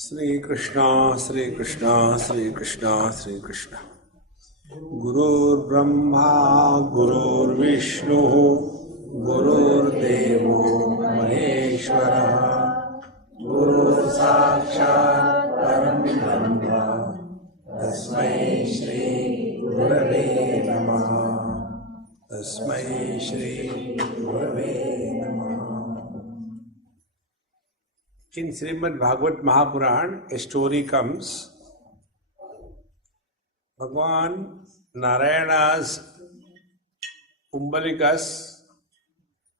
Sri Krishna, Sri Krishna, Sri Krishna, Sri Krishna. Gurur Brahma, Gurur Vishnu, Gurur Devo Maheshwara, Gurur Sakshat Param Brahma, Tasmai Shri Gurave Namaha, Tasmai Shri Gurave Namaha. In Srimad Bhagavad Mahapuran, a story comes. Bhagavan Narayana's Umbalikas,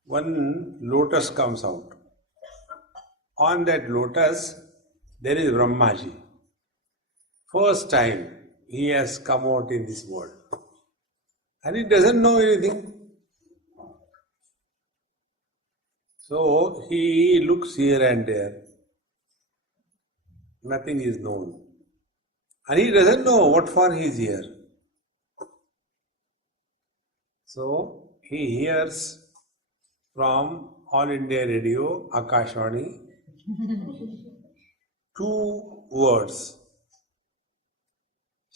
one lotus comes out. On that lotus, there is Brahmaji. First time he has come out in this world. And he doesn't know anything. So he looks here and there. Nothing is known. And he doesn't know what for he is here. So he hears from All India Radio, Akashvani, two words,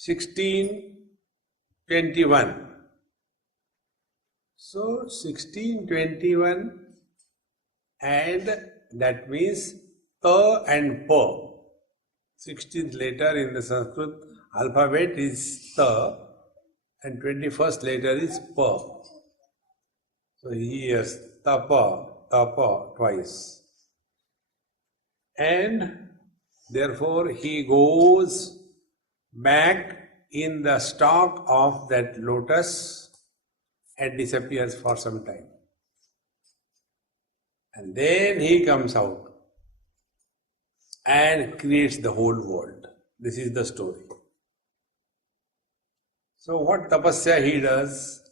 1621. So 1621, and that means Ta and Pa. 16th letter in the Sanskrit alphabet is Ta and 21st letter is Pa. So he hears Tapa twice. And therefore he goes back in the stalk of that lotus and disappears for some time. And then he comes out and creates the whole world. This is the story. So what tapasya he does?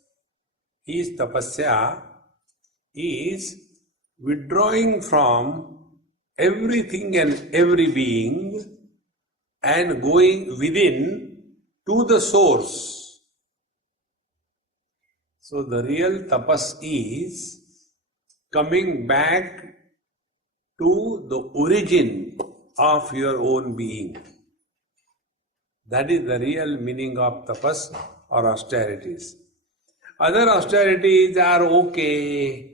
His tapasya is withdrawing from everything and every being and going within to the source. So the real tapas is coming back to the origin of your own being. That is the real meaning of tapas or austerities. Other austerities are okay.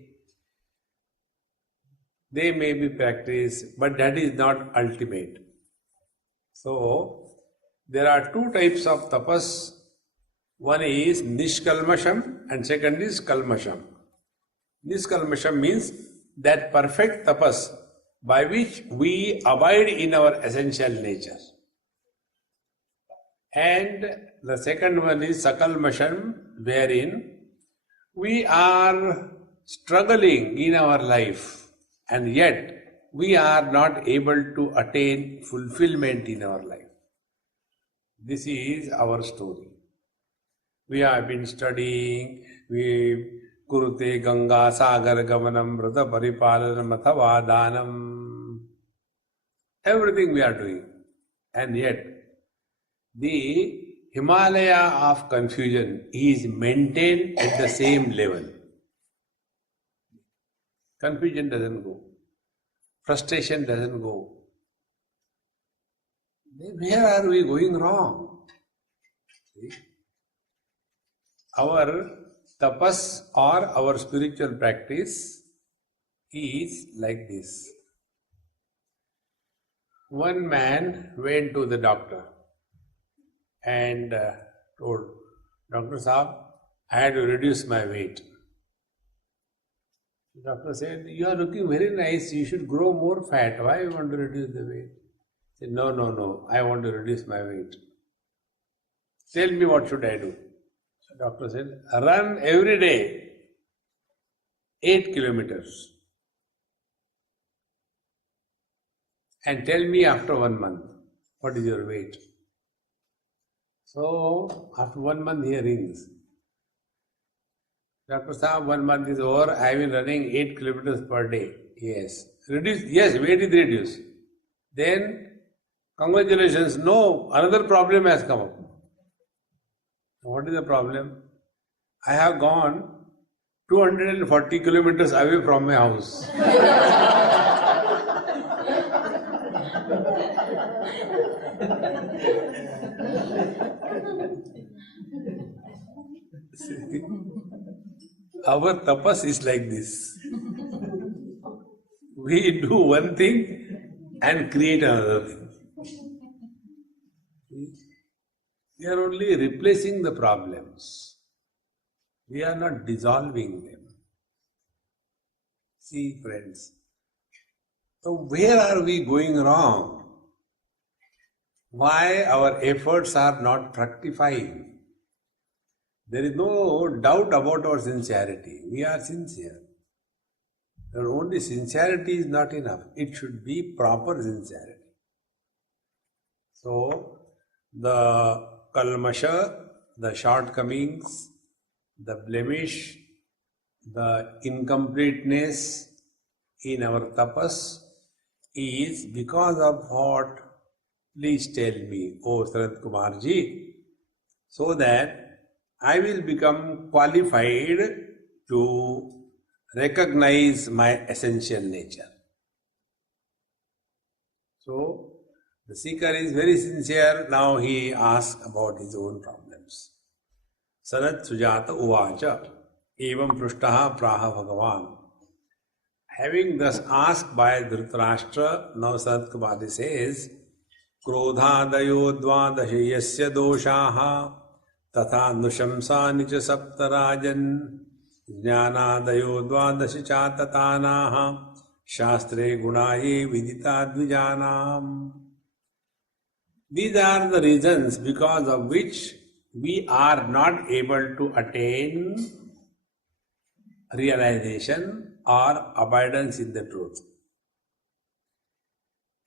They may be practiced, but that is not ultimate. So, there are two types of tapas. One is nishkalmasham and second is kalmasham. Niskalmasham means that perfect tapas by which we abide in our essential nature. And the second one is sakalmasham, wherein we are struggling in our life and yet we are not able to attain fulfillment in our life. This is our story. We have been studying, we Kurute Ganga Sagar Gamanam Vrata Paripalanam Athava Danam. Everything we are doing. And yet, the Himalaya of confusion is maintained at the same level. Confusion doesn't go. Frustration doesn't go. Where are we going wrong? See? Our tapas or our spiritual practice is like this. One man went to the doctor and told, Dr. Saab, I had to reduce my weight. The doctor said, you are looking very nice, you should grow more fat. Why you want to reduce the weight? He said, no, I want to reduce my weight. Tell me what should I do? The doctor said, run every day 8 kilometers and tell me after 1 month what is your weight. So after 1 month he rings. Dr. Saab, 1 month is over, I have been running 8 kilometers per day. Yes. Reduce? Yes, weight is reduced. Then, congratulations, no, another problem has come up. What is the problem? I have gone 240 kilometers away from my house. See, our tapas is like this. We do one thing and create another thing. We are only replacing the problems. We are not dissolving them. See, friends, so where are we going wrong? Why our efforts are not fructifying? There is no doubt about our sincerity. We are sincere. But only sincerity is not enough. It should be proper sincerity. So, the kalmasha, the shortcomings, the blemish, the incompleteness in our tapas is because of what? Please tell me, O Sanat Kumarji, so that I will become qualified to recognize my essential nature. So, the seeker is very sincere. Now he asks about his own problems. Sanat Sujata Uvacha Evam Prushtaha Praha Bhagavan. Having thus asked by Dhritarashtra, now Sanat Kumarji says, Krodhadayo dvadashi yasya doshaha तथा नुशंसानि च सप्तराजन् ज्ञानादयो द्वादश चाततानाः शास्त्रे गुणाये विदिता द्विजानाम्. These are the reasons because of which we are not able to attain realization or abidance in the truth.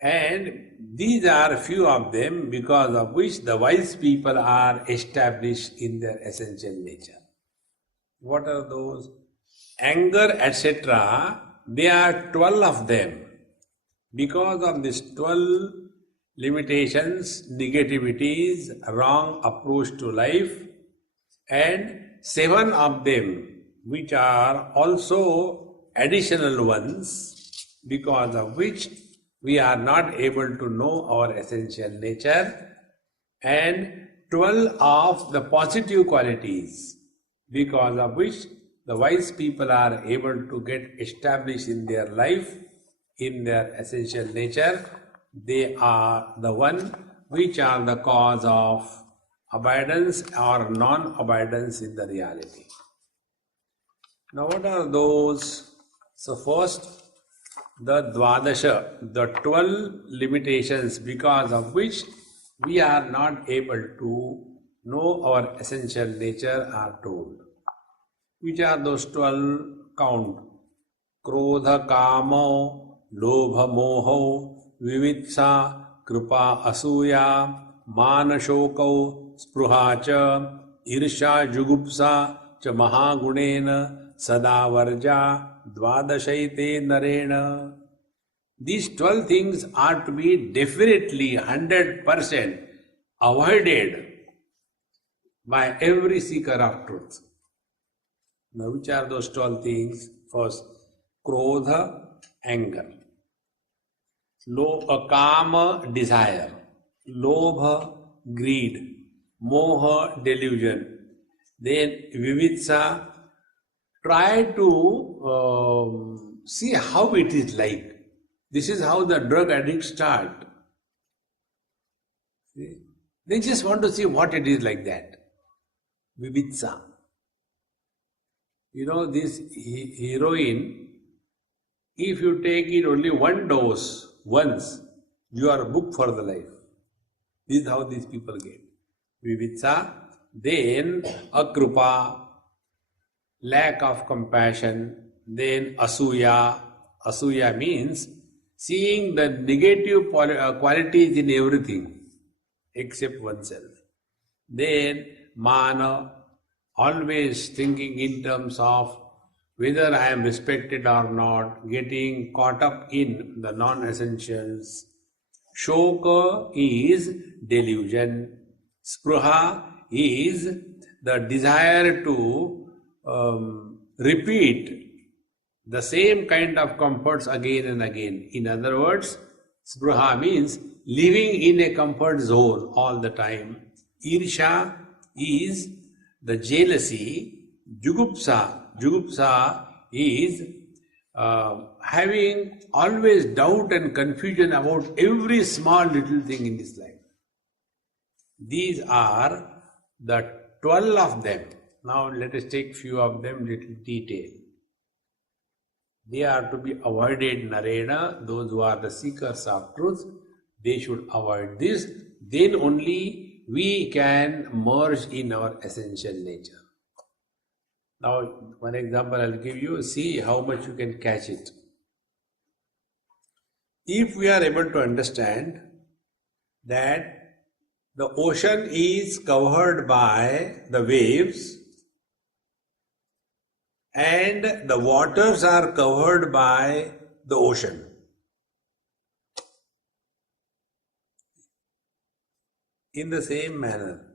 And these are few of them because of which the wise people are established in their essential nature. What are those? Anger, etc. There are 12 of them. Because of these 12 limitations, negativities, wrong approach to life, and 7 of them which are also additional ones, because of which we are not able to know our essential nature, and 12 of the positive qualities, because of which the wise people are able to get established in their life, in their essential nature. They are the one which are the cause of abidance or non-abidance in the reality. Now what are those? So first, the Dvadasha, the 12 limitations because of which we are not able to know our essential nature are told. Which are those 12? Count. Krodha kamo, lobha moho, vivitsa, kripa asuya, mana shokau, spruha cha, irsha jugupsa cha mahagunena, sadavarja, dvadashaite narena. These 12 things are to be definitely 100% avoided by every seeker of truth. Now, which are those 12 things? First, krodha, anger. Kama, desire. Lobha, greed. Moha, delusion. Then vivitsa, try to see how it is like. This is how the drug addicts start. See? They just want to see what it is like that. Vivitsa. You know, this heroin, if you take it only one dose, once, you are booked for the life. This is how these people get. Vivitsa, then akrupa, lack of compassion, then asuya. Asuya means seeing the negative qualities in everything except oneself. Then mana, always thinking in terms of whether I am respected or not, getting caught up in the non-essentials. Shoka is delusion. Spruha is the desire to repeat the same kind of comforts again and again. In other words, Spruha means living in a comfort zone all the time. Irsha is the jealousy. Jugupsa is having always doubt and confusion about every small little thing in this life. These are the 12 of them. Now let us take few of them little detail. They are to be avoided, Narayana. Those who are the seekers of truth, they should avoid this. Then only we can merge in our essential nature. Now, one example I'll give you. See how much you can catch it. If we are able to understand that the ocean is covered by the waves, and the waters are covered by the ocean. In the same manner,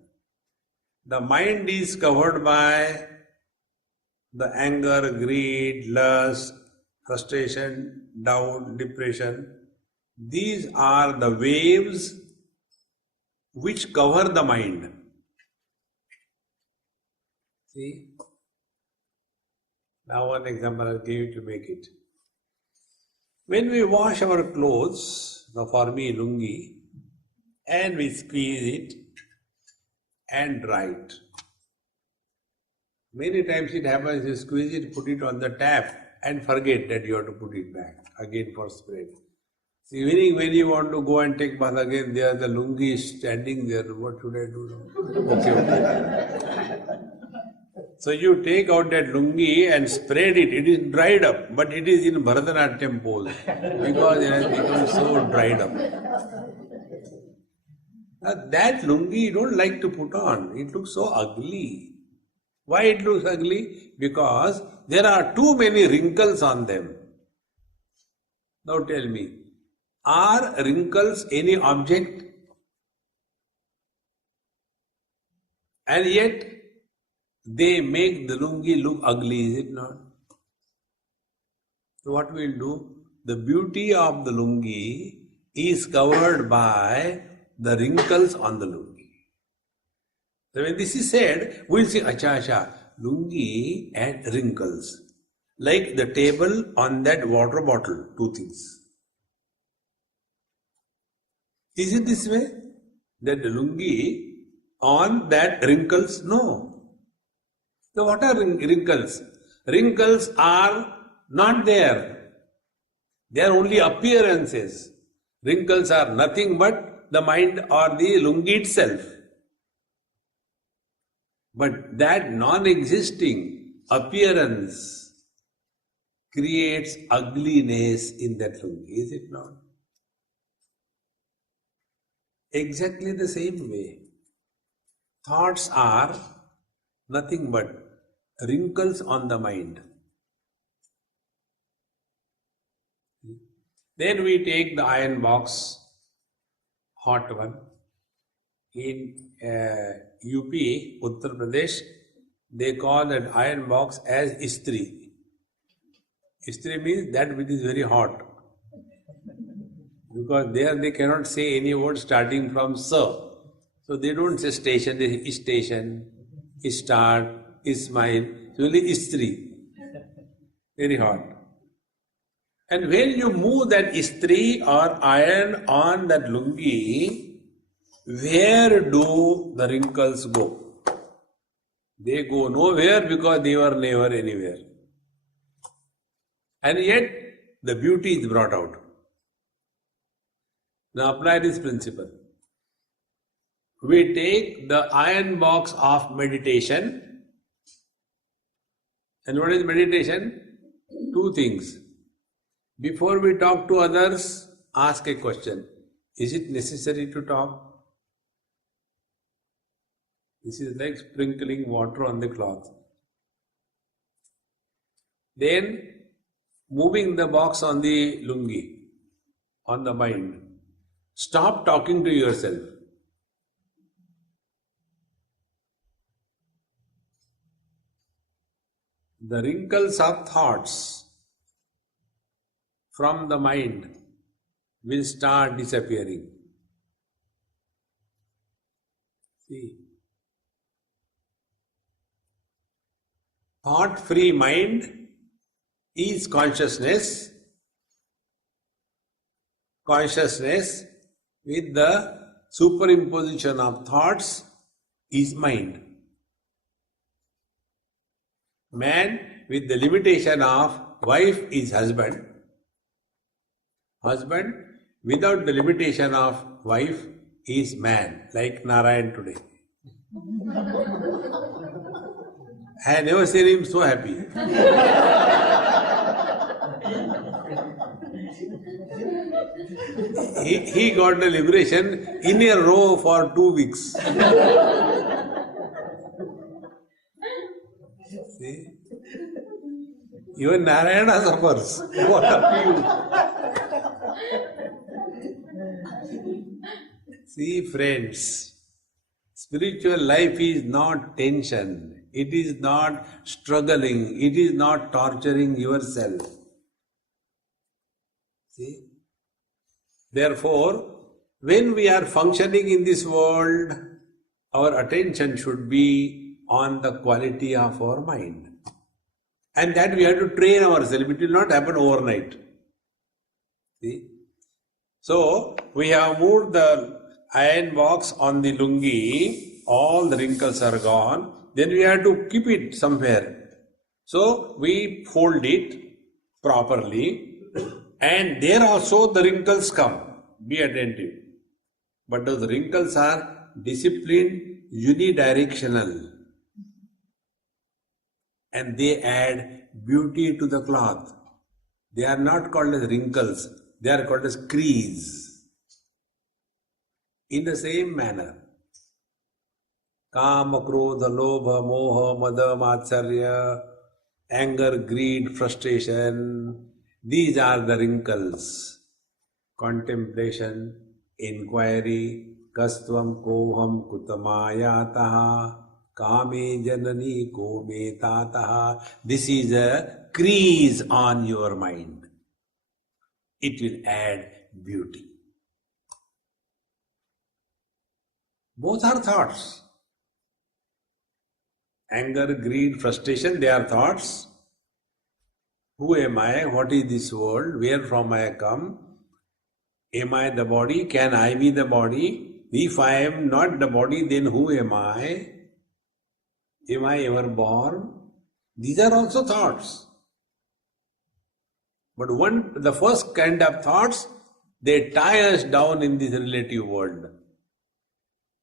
the mind is covered by the anger, greed, lust, frustration, doubt, depression. These are the waves which cover the mind. See? Now one example I'll give you to make it. When we wash our clothes, now for me lungi, and we squeeze it and dry it. Many times it happens, you squeeze it, put it on the tap and forget that you have to put it back again for spread. See, when you want to go and take bath again, there the lungi is standing there. What should I do now? Okay. So you take out that lungi and spread it. It is dried up, but it is in Bharatanatyam pose because it has become so dried up. Now that lungi you don't like to put on. It looks so ugly. Why it looks ugly? Because there are too many wrinkles on them. Now tell me, are wrinkles any object? And yet they make the lungi look ugly, is it not? So what we'll do? The beauty of the lungi is covered by the wrinkles on the lungi. So when this is said, we'll say, acha, lungi and wrinkles. Like the table on that water bottle, two things. Is it this way? That the lungi on that wrinkles? No. So what are wrinkles? Wrinkles are not there. They are only appearances. Wrinkles are nothing but the mind or the lungi itself. But that non-existing appearance creates ugliness in that lungi, is it not? Exactly the same way. Thoughts are nothing but wrinkles on the mind. Then we take the iron box, hot one. In UP, Uttar Pradesh, they call that iron box as istri. Istri means that which is very hot. Because there they cannot say any word starting from sa. So they don't say station, they say station, start, smile. It's only istri. Very hot. And when you move that istri or iron on that lungi, where do the wrinkles go? They go nowhere because they were never anywhere. And yet the beauty is brought out. Now apply this principle. We take the iron box of meditation. And what is meditation? Two things. Before we talk to others, ask a question. Is it necessary to talk? This is like sprinkling water on the cloth. Then moving the box on the lungi, on the mind. Stop talking to yourself. The wrinkles of thoughts from the mind will start disappearing. See, thought-free mind is consciousness. Consciousness with the superimposition of thoughts is mind. Man with the limitation of wife is husband. Husband without the limitation of wife is man, like Narayan today. I have never seen him so happy. He got the liberation in a row for 2 weeks. See? Even Narayana suffers. What of you? See, friends, spiritual life is not tension. It is not struggling. It is not torturing yourself. See? Therefore, when we are functioning in this world, our attention should be on the quality of our mind. And that we have to train ourselves. It will not happen overnight. See? So, we have moved the iron box on the lungi, all the wrinkles are gone, then we have to keep it somewhere. So, we fold it properly, and there also the wrinkles come. Be attentive. But those wrinkles are disciplined, unidirectional. And they add beauty to the cloth. They are not called as wrinkles, they are called as crease. In the same manner, Kama, Krodha, Lobha, Moha, Mada, Matsarya, anger, greed, frustration, these are the wrinkles. Contemplation, inquiry, Kastvam koham kutamayataha, Kame janani ko me tataha. This is a crease on your mind. It will add beauty. Both are thoughts. Anger, greed, frustration, they are thoughts. Who am I? What is this world? Where from I come? Am I the body? Can I be the body? If I am not the body, then who am I? Am I ever born? These are also thoughts. But the first kind of thoughts, they tie us down in this relative world.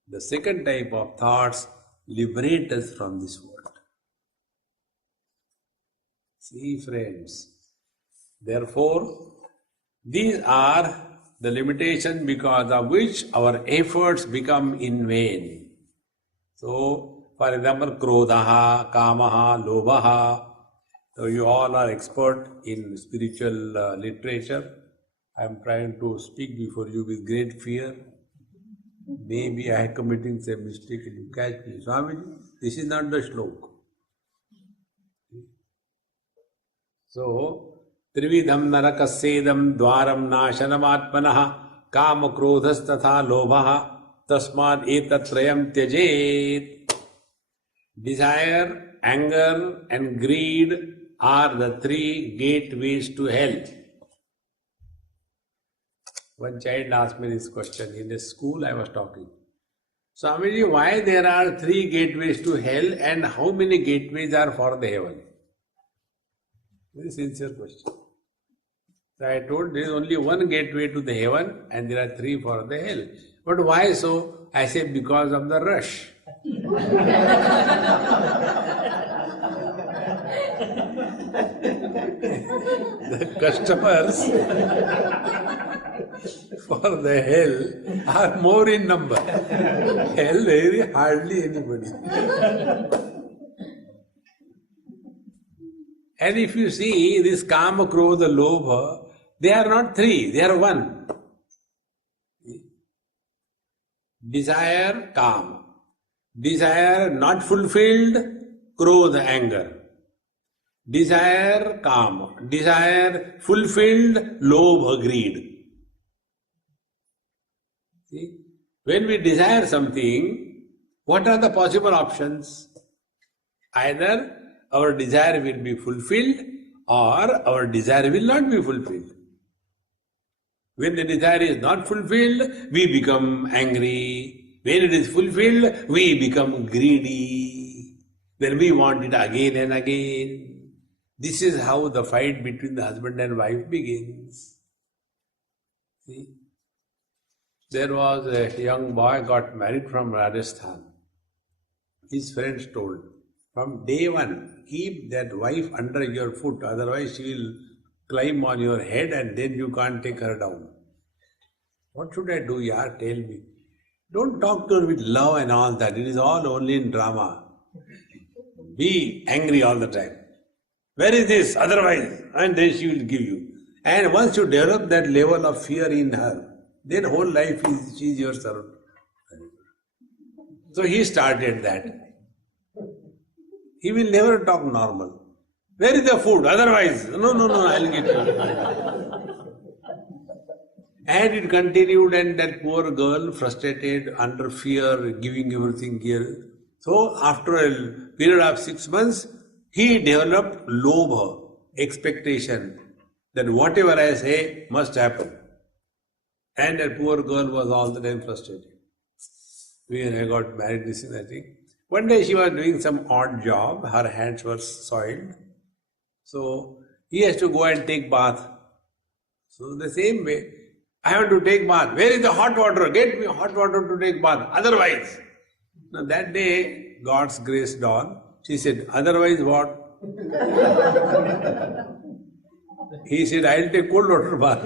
The second type of thoughts liberate us from this world. See, friends, therefore, these are the limitations because of which our efforts become in vain. So, for example, Krodhaha, Kamaha, Lobhaha. So, you all are expert in spiritual literature. I am trying to speak before you with great fear. Maybe I am committing some mistake and you catch me. Swami, this is not the shlok. So, Trividham narakasedam dwaram nashanam atmanaha kama krodhas tatha lobhaha tasmad etatrayam tyajet. Desire, anger and greed are the 3 gateways to hell. One child asked me this question. In the school I was talking. Swamiji, why there are 3 gateways to hell and how many gateways are for the heaven? Very sincere question. So I told there is only one gateway to the heaven and there are 3 for the hell. But why so? I said because of the rush. The customers for the hell are more in number. Hell, very hardly anybody. And if you see this Kama, Krodha, Lobha, they are not 3, they are 1. Desire, Kama. Desire not fulfilled, Krodha, anger. Desire, Kama. Desire fulfilled, Lobha, greed. See? When we desire something, what are the possible options? Either our desire will be fulfilled or our desire will not be fulfilled. When the desire is not fulfilled, we become angry. When it is fulfilled, we become greedy. Then we want it again and again. This is how the fight between the husband and wife begins. See? There was a young boy got married from Rajasthan. His friends told, from day one, keep that wife under your foot, otherwise she will climb on your head and then you can't take her down. What should I do, yaar? Tell me. Don't talk to her with love and all that. It is all only in drama. Be angry all the time. Where is this? Otherwise, and then she will give you. And once you develop that level of fear in her, then whole life she is your servant. So he started that. He will never talk normal. Where is the food? Otherwise, no, I'll get you. And it continued, and that poor girl, frustrated, under fear, giving everything here. So after a period of 6 months, he developed lobha, expectation, that whatever I say must happen. And that poor girl was all the time frustrated. When I got married, this is, I think. One day she was doing some odd job, her hands were soiled. So he has to go and take bath. So the same way, I have to take bath. Where is the hot water? Get me hot water to take bath. Otherwise. Now that day, God's grace dawned. She said, otherwise what? He said, I'll take cold water bath.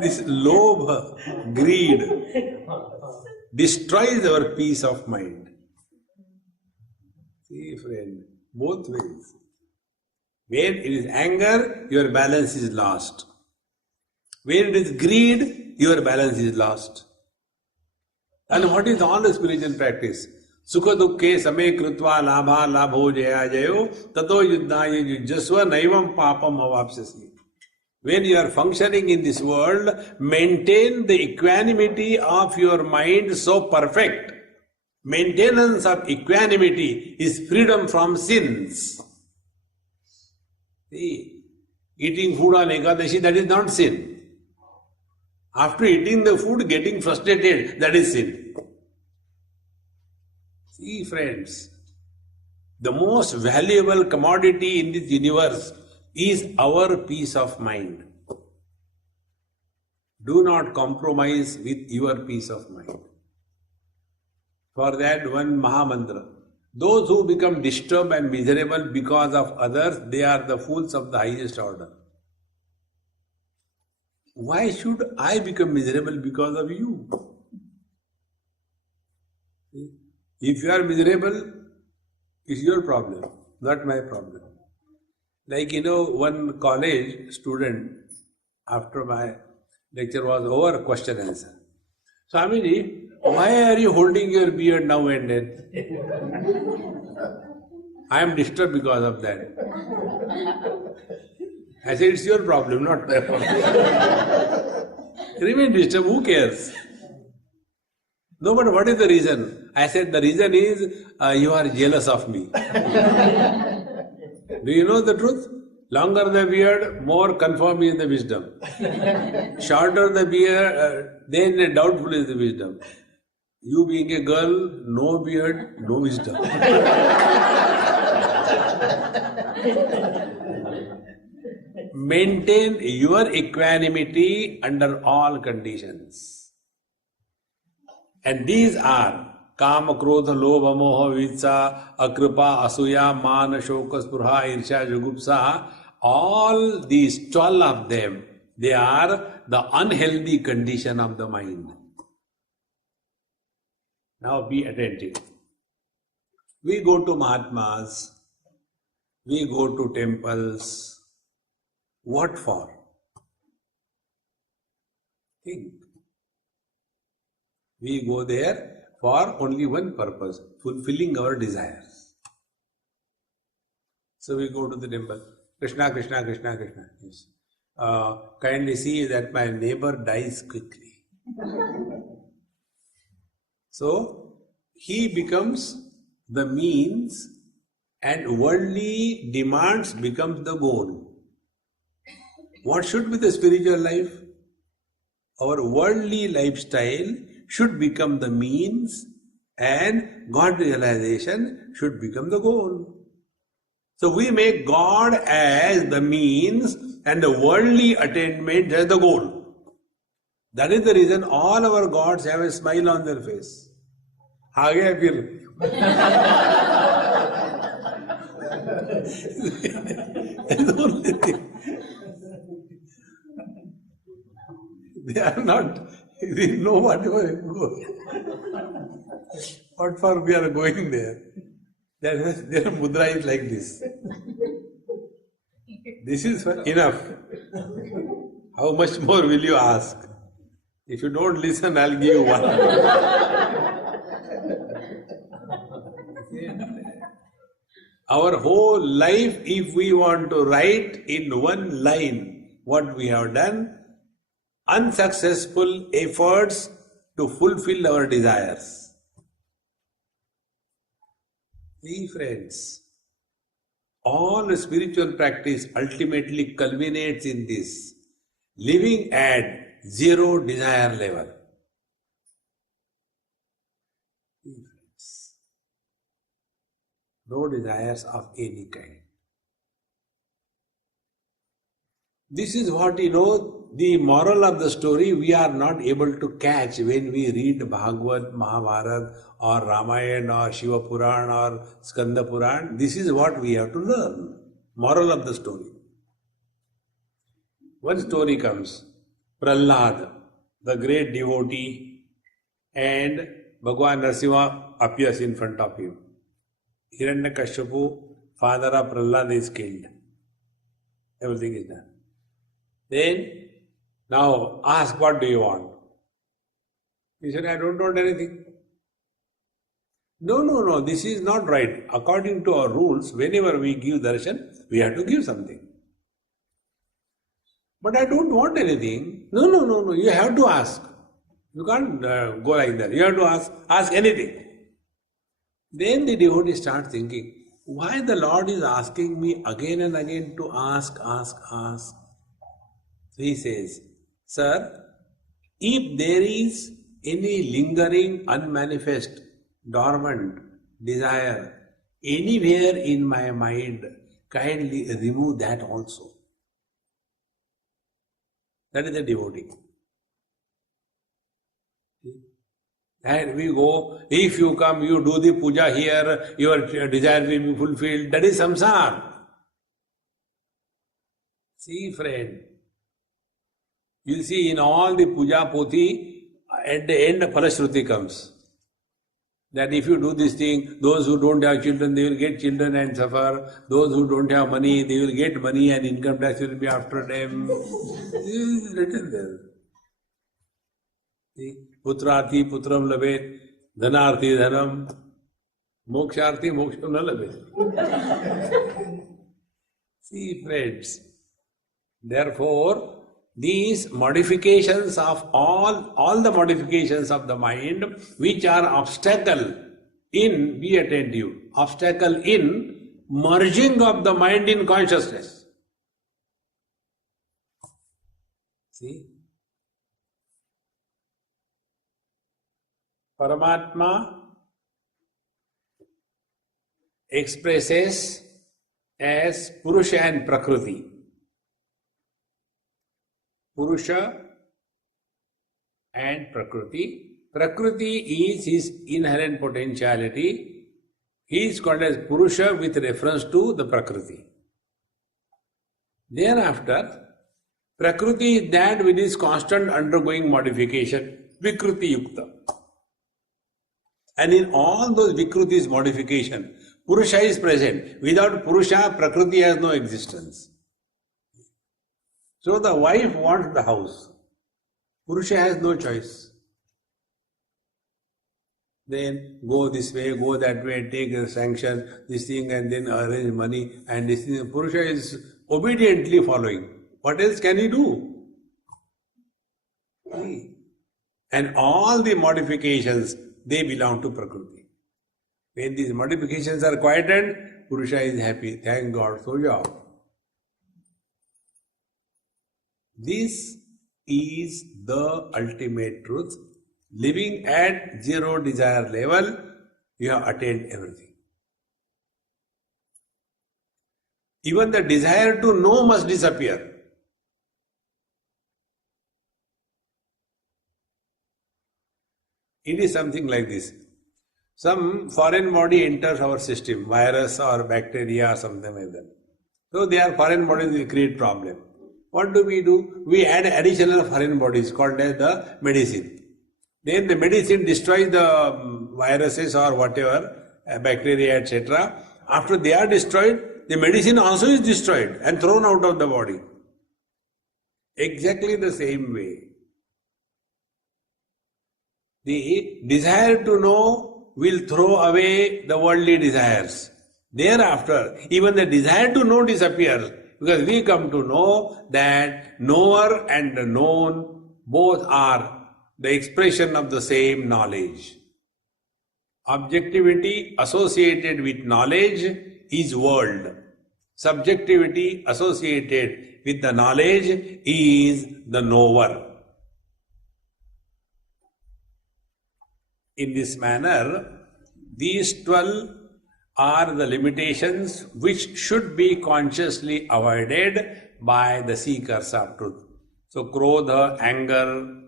This lobha, greed, destroys our peace of mind. See, friend, both ways. When it is anger, your balance is lost. When it is greed, your balance is lost. And what is all the spiritual practice? Sukha dukkhe same krutva labha labho jaya jayo tato yuddhaya yujjasva naivam papam avapsasi. When you are functioning in this world, maintain the equanimity of your mind so perfect. Maintenance of equanimity is freedom from sins. See, eating food on Ekadashi, that is not sin. After eating the food, getting frustrated, that is sin. See, friends, the most valuable commodity in this universe is our peace of mind. Do not compromise with your peace of mind. For that, one Mahamantra. Those who become disturbed and miserable because of others, they are the fools of the highest order. Why should I become miserable because of you? If you are miserable, it's your problem, not my problem. Like, one college student, after my lecture was over, question answer. Swamiji, why are you holding your beard now and then? I am disturbed because of that. I said, it's your problem, not my problem. Remain disturbed, who cares? No, but what is the reason? I said, the reason is you are jealous of me. Do you know the truth? Longer the beard, more confirm is the wisdom. Shorter the beard, then doubtful is the wisdom. You being a girl, no beard, no wisdom. Maintain your equanimity under all conditions. And these are Kama, Krodha, Lobha, Moha, Vitsa, Akripa, Asuya, Mana, Shoka, Spurha, Irsha, Jugupsa. All these 12 of them, they are the unhealthy condition of the mind. Now be attentive. We go to Mahatmas, we go to temples. What for? Think. We go there for only one purpose, fulfilling our desires. So we go to the temple. Krishna, Krishna, Krishna, Krishna. Yes. Kindly see that my neighbor dies quickly. So he becomes the means and worldly demands becomes the goal. What should be the spiritual life? Our worldly lifestyle should become the means and God realization should become the goal. So we make God as the means and the worldly attainment as the goal. That is the reason all our gods have a smile on their face. आगे फिर That's the only thing. They are not, they know whatever goes. What for we are going there? Their mudra is like this. This is enough. How much more will you ask? If you don't listen, I'll give you one. Our whole life, if we want to write in one line what we have done, unsuccessful efforts to fulfill our desires. See, friends, all spiritual practice ultimately culminates in this: living at zero desire level. No desires of any kind. This is what the moral of the story we are not able to catch when we read Bhagavad, Mahabharata or Ramayana or Shiva Puran or Skanda Puran. This is what we have to learn. Moral of the story. One story comes. Prahlad, the great devotee, and Bhagwan Narasimha appears in front of him. Hiranyakashipu, father of Prahlad, is killed. Everything is done. Then, now ask, what do you want? He said, I don't want anything. No, this is not right. According to our rules, whenever we give darshan, we have to give something. But I don't want anything. No, you have to ask. You can't go like that. You have to ask anything. Then the devotee starts thinking, why the Lord is asking me again and again to ask? So he says, Sir, if there is any lingering, unmanifest, dormant desire anywhere in my mind, kindly remove that also. That is the devotee. And we go, if you come, you do the puja here, your desire will be fulfilled. That is samsara. See, friend, you see in all the puja poti, at the end Falashruti comes. That if you do this thing, those who don't have children, they will get children and suffer. Those who don't have money, they will get money and income tax will be after them. This is written there. Putrarthi putram labet, dhanarthi dhanam, moksharthi moksham na labet. See, friends, therefore, these modifications of all the modifications of the mind which are obstacle in, be attentive, obstacle in merging of the mind in consciousness. See? Paramatma expresses as Purusha and Prakriti. Purusha and Prakriti. Prakriti is his inherent potentiality. He is called as Purusha with reference to the Prakriti. Thereafter, Prakriti is that which is constant undergoing modification, Vikruti Yukta. And in all those Vikrutis modification, Purusha is present. Without Purusha, Prakriti has no existence. So the wife wants the house. Purusha has no choice. then go this way, go that way, take a sanction, this thing, and then arrange money, and this thing. Purusha is obediently following. What else can he do? And all the modifications, they belong to Prakriti. When these modifications are quieted, Purusha is happy. Thank God, so yeah. This is the ultimate truth. Living at zero desire level, you have attained everything. Even the desire to know must disappear. It is something like this. Some foreign body enters our system, virus or bacteria or something like that. So they are foreign bodies, will create problem. What do? We add additional foreign bodies called as the medicine. Then the medicine destroys the viruses or whatever, bacteria, etc. After they are destroyed, the medicine also is destroyed and thrown out of the body. Exactly the same way. The desire to know will throw away the worldly desires. Thereafter, even the desire to know disappears, because we come to know that knower and the known both are the expression of the same knowledge. Objectivity associated with knowledge is world. Subjectivity associated with the knowledge is the knower. In this manner, these 12 are the limitations which should be consciously avoided by the seekers of truth. So, krodha, anger,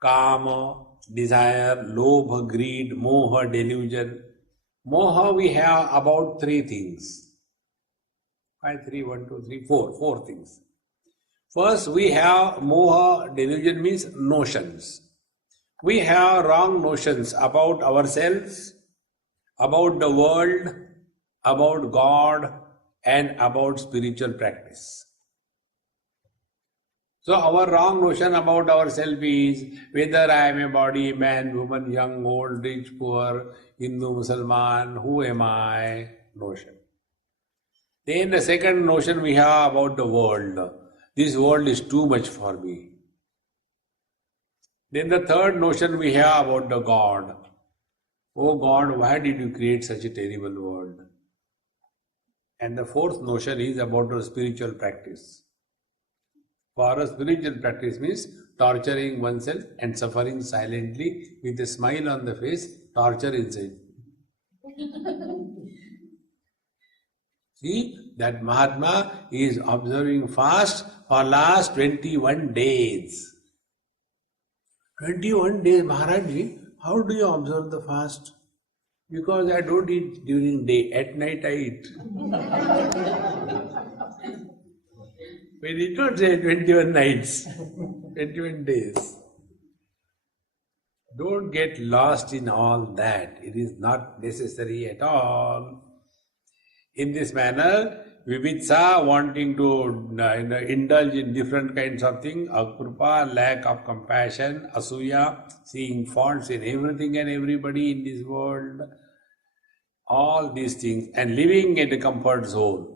kama, desire, lobha, greed, moha, delusion. Moha we have about 3 things. 5, 3, 1, 2, 3, 4. 4 things. First we have moha, delusion means notions. We have wrong notions about ourselves, about the world, about God, and about spiritual practice. So our wrong notion about ourselves is whether I am a body, man, woman, young, old, rich, poor, Hindu, Musliman, who am I? Notion. Then the second notion we have about the world. This world is too much for me. Then the third notion we have about the God. Oh God, why did you create such a terrible world? And the fourth notion is about the spiritual practice. For a spiritual practice means torturing oneself and suffering silently with a smile on the face, torture inside. See, that Mahatma is observing fast for last 21 days. 21 days, Maharajji, how do you observe the fast? Because I don't eat during day, at night I eat. We did not say 21 nights, 21 days. Don't get lost in all that. It is not necessary at all. In this manner, vivitsa, wanting to indulge in different kinds of things, akrupa, lack of compassion, asuya, seeing faults in everything and everybody in this world, all these things, and living in the comfort zone.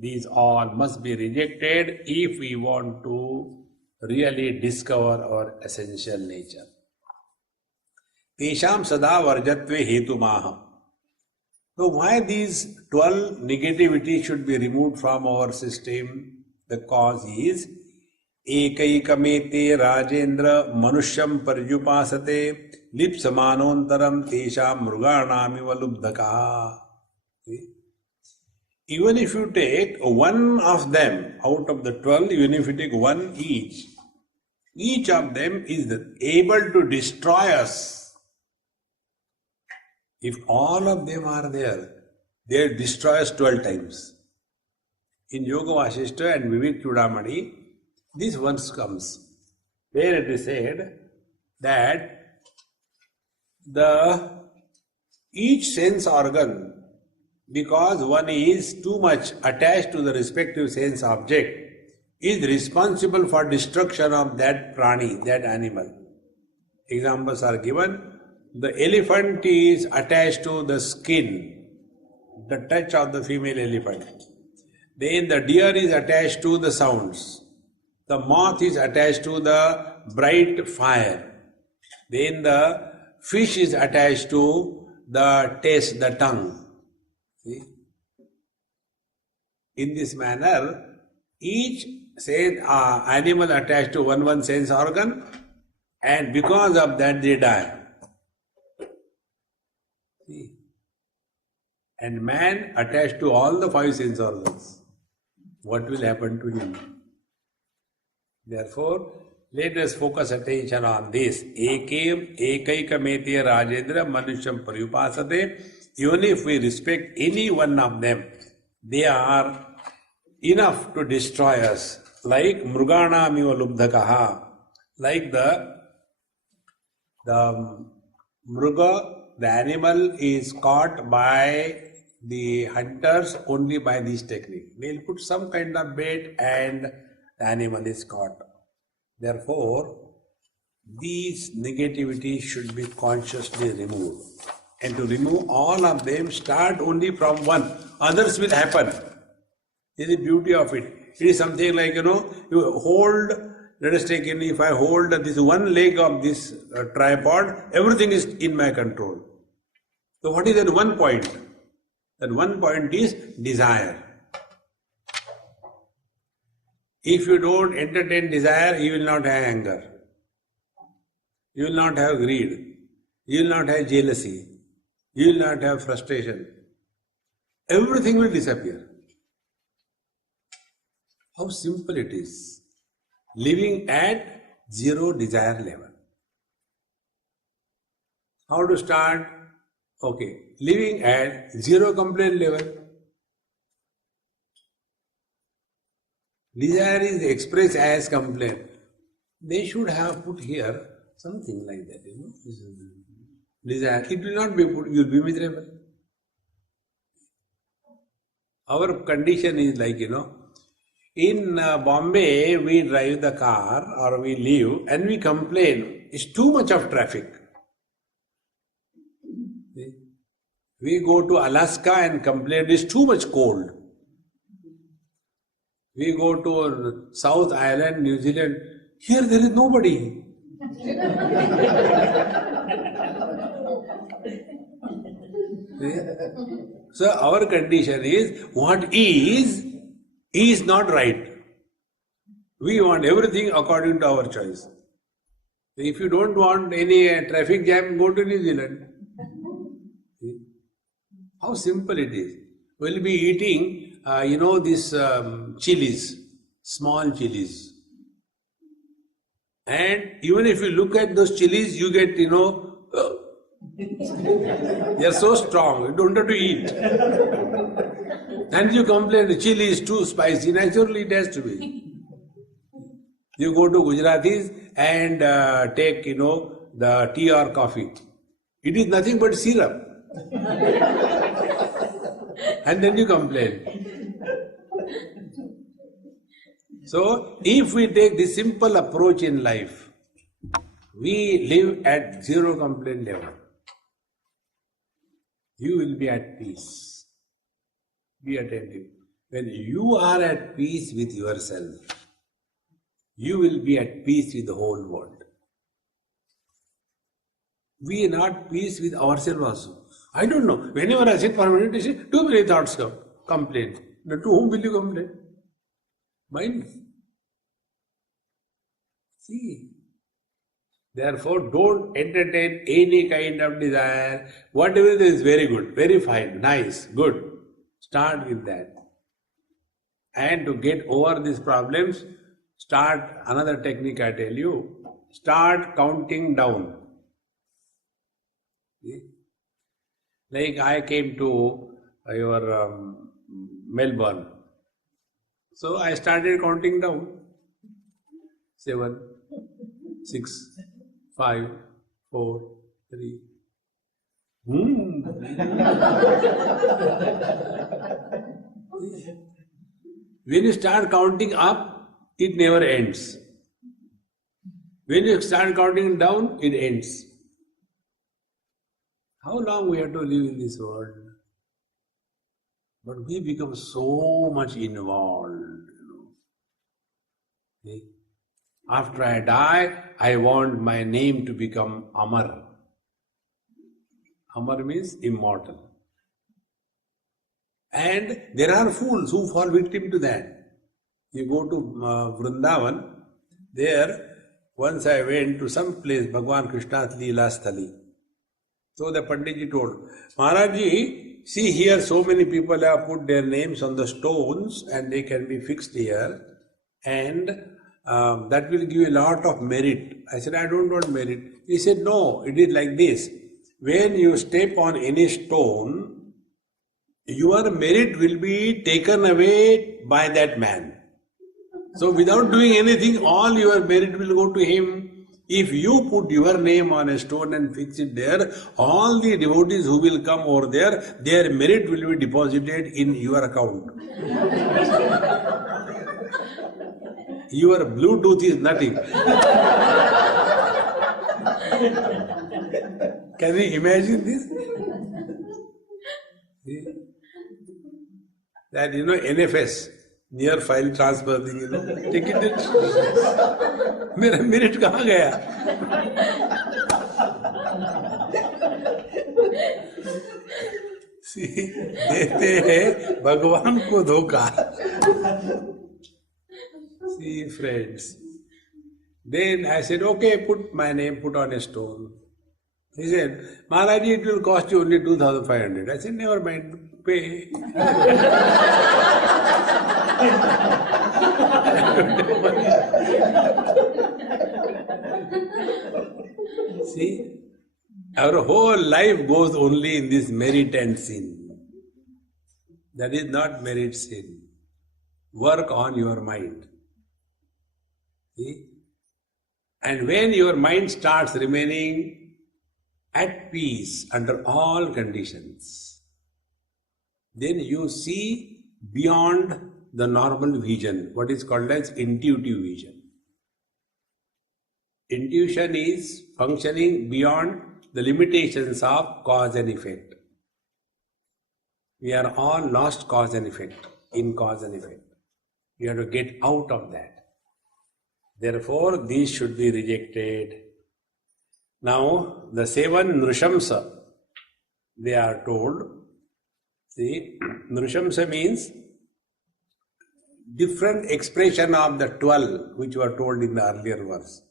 These all must be rejected if we want to really discover our essential nature. Tesham sada varjatve hetumaha. So why these 12 negativity should be removed from our system? The cause is ekaikamete rajendra manusham parjupasate lipsamanontaram tesham mruganamiva lubdhaka. Even if you take one of them out of the 12, even if you take one each of them is able to destroy us. If all of them are there, they destroy us 12 times. In Yoga Vasishta and Vivek Chudamani, this once comes, where it is said that each sense organ, because one is too much attached to the respective sense object, is responsible for destruction of that prani, that animal. Examples are given. the elephant is attached to the skin, the touch of the female elephant. Then the deer is attached to the sounds. The moth is attached to the bright fire. Then the fish is attached to the taste, the tongue. See? In this manner, each animal attached to one sense organ, and because of that they die. See? And man attached to all the 5 sense organs. What will happen to him? Therefore, let us focus attention on this. Ekaikamete Rajendra Manusham Pariyupasate. Even if we respect any one of them, they are enough to destroy us. Like Mrugana Miva Lubdhakaha. Like the Mruga, the animal is caught by the hunters only by this technique. They'll put some kind of bait and the animal is caught. Therefore, these negativities should be consciously removed. And to remove all of them, start only from one. Others will happen. This is the beauty of it. It is something like, you hold, let us take in, if I hold this one leg of this tripod, everything is in my control. So what is that one point? That one point is desire. If you don't entertain desire, you will not have anger. You will not have greed. You will not have jealousy. You will not have frustration. Everything will disappear. How simple it is. Living at zero desire level. How to start? Okay. Living at zero complaint level. Desire is expressed as complaint. They should have put here something like that, Desire. It will not be put, you will be miserable. Our condition is like, in Bombay, we drive the car or we live and we complain, it's too much of traffic. We go to Alaska and complain, it's too much cold. We go to South Island, New Zealand, here there is nobody. So our condition is, what is not right. We want everything according to our choice. If you don't want any traffic jam, go to New Zealand. How simple it is. We'll be eating, these chilies, small chilies. And even if you look at those chilies, you get, they are so strong, you don't have to eat. And you complain, the chili is too spicy. Naturally, it has to be. You go to Gujaratis and take, the tea or coffee. It is nothing but syrup. And then you complain. So, if we take this simple approach in life, we live at zero complaint level. You will be at peace. Be attentive. When you are at peace with yourself, you will be at peace with the whole world. We are not at peace with ourselves also. I don't know. Whenever I sit for meditation, too many thoughts come. Complain. Now, to whom will you complain? Mind. See. Therefore, don't entertain any kind of desire. Whatever is very good, very fine, nice, good. Start with that. And to get over these problems, start another technique I tell you. Start counting down. See? Like I came to your Melbourne. So I started counting down. 7, 6, 5, 4, 3. When you start counting up, it never ends. When you start counting down, it ends. How long we have to live in this world? But we become so much involved. See? After I die, I want my name to become Amar. Amar means immortal. And there are fools who fall victim to that. You go to Vrindavan, there once I went to some place, Bhagwan Krishna's Leela Sthali. So the Panditji told, Maharajji, see here so many people have put their names on the stones and they can be fixed here, and that will give you a lot of merit. I said, I don't want merit. He said, no, it is like this. When you step on any stone, your merit will be taken away by that man. So without doing anything, all your merit will go to him. If you put your name on a stone and fix it there, all the devotees who will come over there, their merit will be deposited in your account. Your Bluetooth is nothing. Can you imagine this? See? That, NFS, near file transfer thing, take it. मेरा merit कहाँ गया? देते हैं भगवान को धोखा. See, friends. Then I said, okay, put my name, put on a stone. He said, Maharaji, it will cost you only 2,500. I said, never mind, pay. See, our whole life goes only in this merit and sin. That is not merit sin. Work on your mind. See? And when your mind starts remaining at peace under all conditions, then you see beyond the normal vision, what is called as intuitive vision. Intuition is functioning beyond the limitations of cause and effect. We are all lost cause and effect, in cause and effect. You have to get out of that. Therefore, these should be rejected. Now, the 7 Nrishamsa, they are told. See, Nrishamsa means different expression of the 12 which were told in the earlier verse.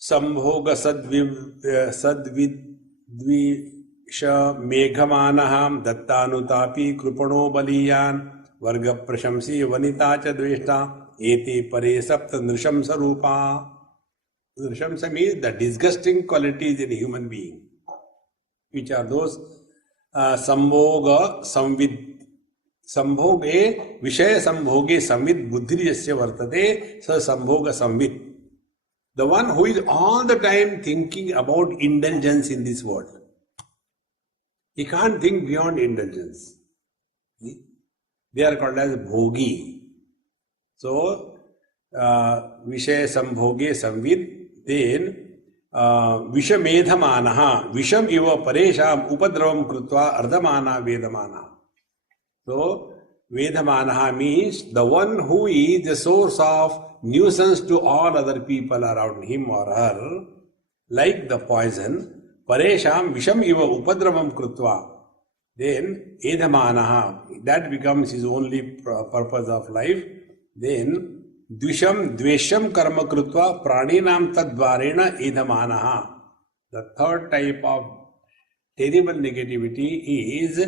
Sambhoga sadvidvisha meghamanaham dattanutapi krupano baliyan varga prashamsi vanita cha dveshta ete pare sapta nrishamsa rupa. Nrishamsa means the disgusting qualities in a human being, which are those sambhoga samvid. Sambhoge vishaya sambhoge samvid buddhiriyasya vartate sa sambhoga samvid. The one who is all the time thinking about indulgence in this world. He can't think beyond indulgence. They are called as bhogi. So, vishaya sambhoge samvid, then vishamedhamanaha, visham iva paresham upadravam krutva ardhamana vedamana. So, vedamanaha means the one who is the source of nuisance to all other people around him or her, like the poison, paresham visham iva upadravam krutva. Then, edhamanaha, that becomes his only purpose of life. Then, dvesham karma krutva praninam tadvarena edhamanaha. The third type of terrible negativity is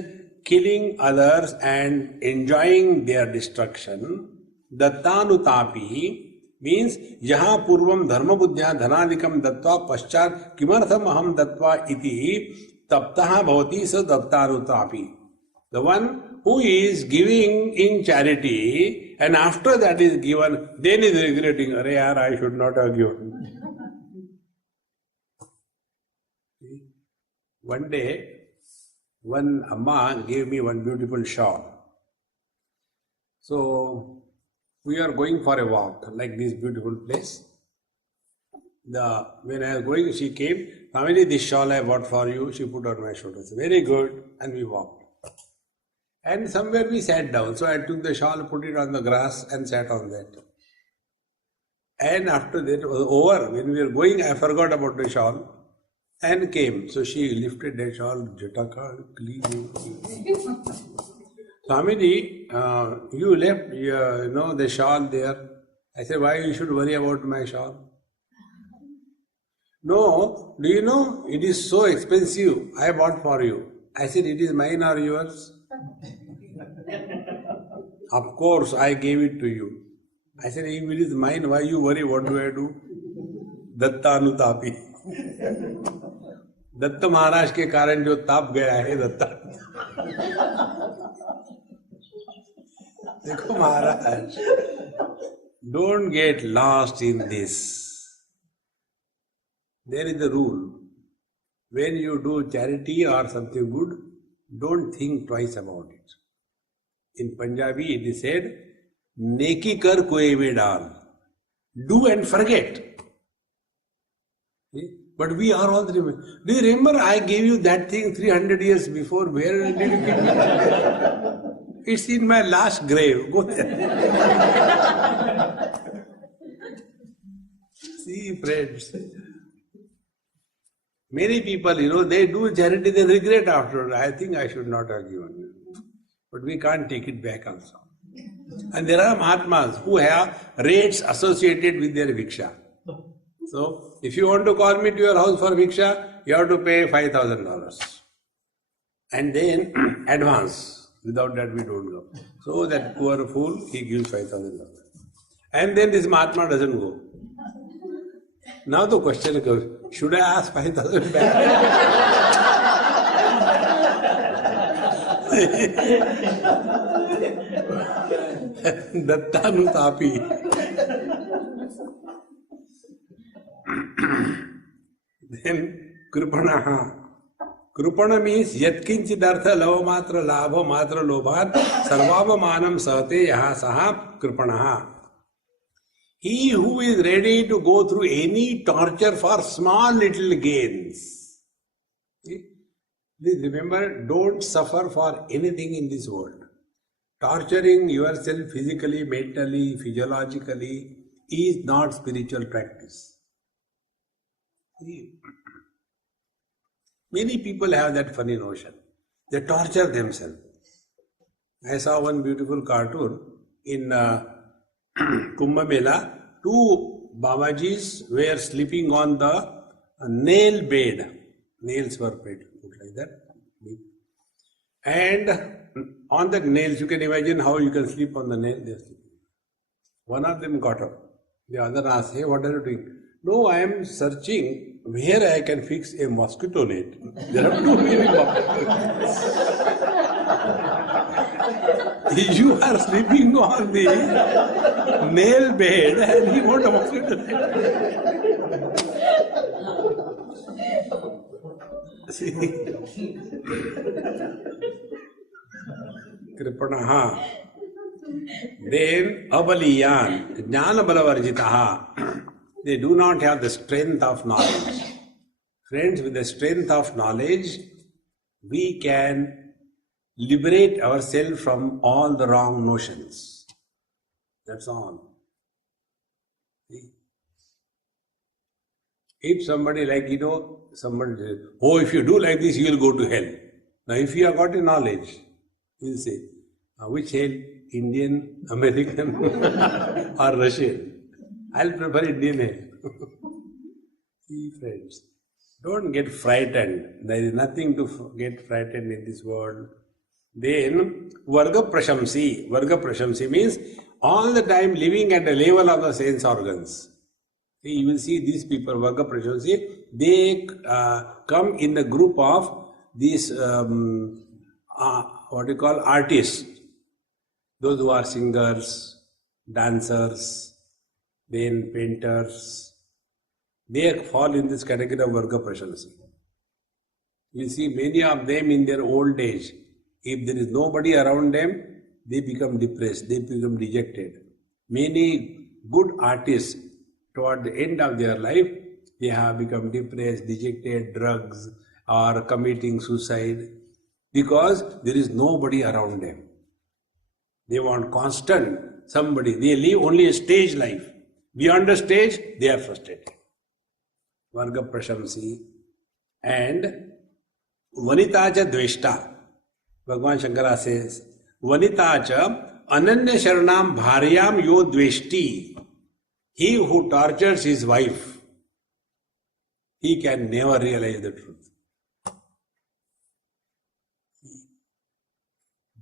killing others and enjoying their destruction. Dattanutapi means yaha purvam dharma buddhya dhanadikam dattva paschat kimartham aham dattva iti taptaha bhavati sa dattanutapi. The one who is giving in charity and after that is given, then is regretting, Arey yaar, I should not have given. One day, one Amma gave me one beautiful shawl. So, we are going for a walk like this beautiful place. When I was going, she came, Swamiji, this shawl I bought for you. She put on my shoulders. Very good. And we walked. And somewhere we sat down. So I took the shawl, put it on the grass and sat on that. And after that it was over. When we were going, I forgot about the shawl and came. So she lifted the shawl, Jataka, clean. Swamiji, you left the shawl there. I said, why you should worry about my shawl? No, do you know, it is so expensive, I bought for you. I said, it is mine or yours? Of course, I gave it to you. I said, if it is mine, why you worry, what do I do? Datta Anutapi. Datta Maharaj ke karan jo tap gaya hai, Datta. Dekho Maharaj, don't get lost in this. There is a rule. When you do charity or something good, don't think twice about it. In Punjabi it is said, Neki kar koi ve dal. Do and forget. See? But we are all remember. Do you remember I gave you that thing 300 years before? Where did you get it? It's in my last grave. Go there. See, friends. Many people, they do charity, they regret afterward. I think I should not argue on it. But we can't take it back also. And there are Mahatmas who have rates associated with their Viksha. So, if you want to call me to your house for Viksha, you have to pay $5,000. And then advance. Without that we don't go. So that poor fool, he gives $5,000. And then this Mahatma doesn't go. Now the question goes, should I ask 5,000 back? Dattanutapi. Then Kripanaha. Kripana means yatkinchidartha lavamatra labha matra lobhat sarvavamanam sahate yaha saha kripanaha. He who is ready to go through any torture for small little gains. See? Please remember, don't suffer for anything in this world. Torturing yourself physically, mentally, physiologically is not spiritual practice. See? Many people have that funny notion. They torture themselves. I saw one beautiful cartoon in Kumbh Mela. Two Babajis were sleeping on the nail bed. Nails were put like that. And on the nails, you can imagine how you can sleep on the nail. They are sleeping. One of them got up. The other asked, hey, what are you doing? No, I am searching where I can fix a mosquito net. There are too many mosquitoes. You are sleeping on the nail bed and you want a mosquito net. See? Kripanaha. Then abaliyan, jnana balavarjitaha. They do not have the strength of knowledge. Friends, with the strength of knowledge, we can liberate ourselves from all the wrong notions. That's all. See? If somebody somebody says, oh, if you do like this, you will go to hell. Now, if you have got a knowledge, you will say, which hell? Indian, American or Russian? I'll prefer Indian hell. See, friends, don't get frightened. There is nothing to get frightened in this world. Then, Varga Prashamsi. Varga Prashamsi means all the time living at the level of the sense organs. See, you will see these people, Varga Prashamsi, they come in the group of these, artists. Those who are singers, dancers, then painters, they fall in this category of Varga Prashamsi. You see many of them in their old age, if there is nobody around them, they become depressed, they become dejected. Many good artists, toward the end of their life, they have become depressed, dejected, drugs, or committing suicide, because there is nobody around them. They want constant somebody. They live only a stage life. Beyond the stage, they are frustrated. Varga Prashamsi. And Vanitacha Dveshta. Bhagavan Shankara says, Vanitacha Ananya Sharanam Bharyam Yo Dveshti. He who tortures his wife, he can never realize the truth.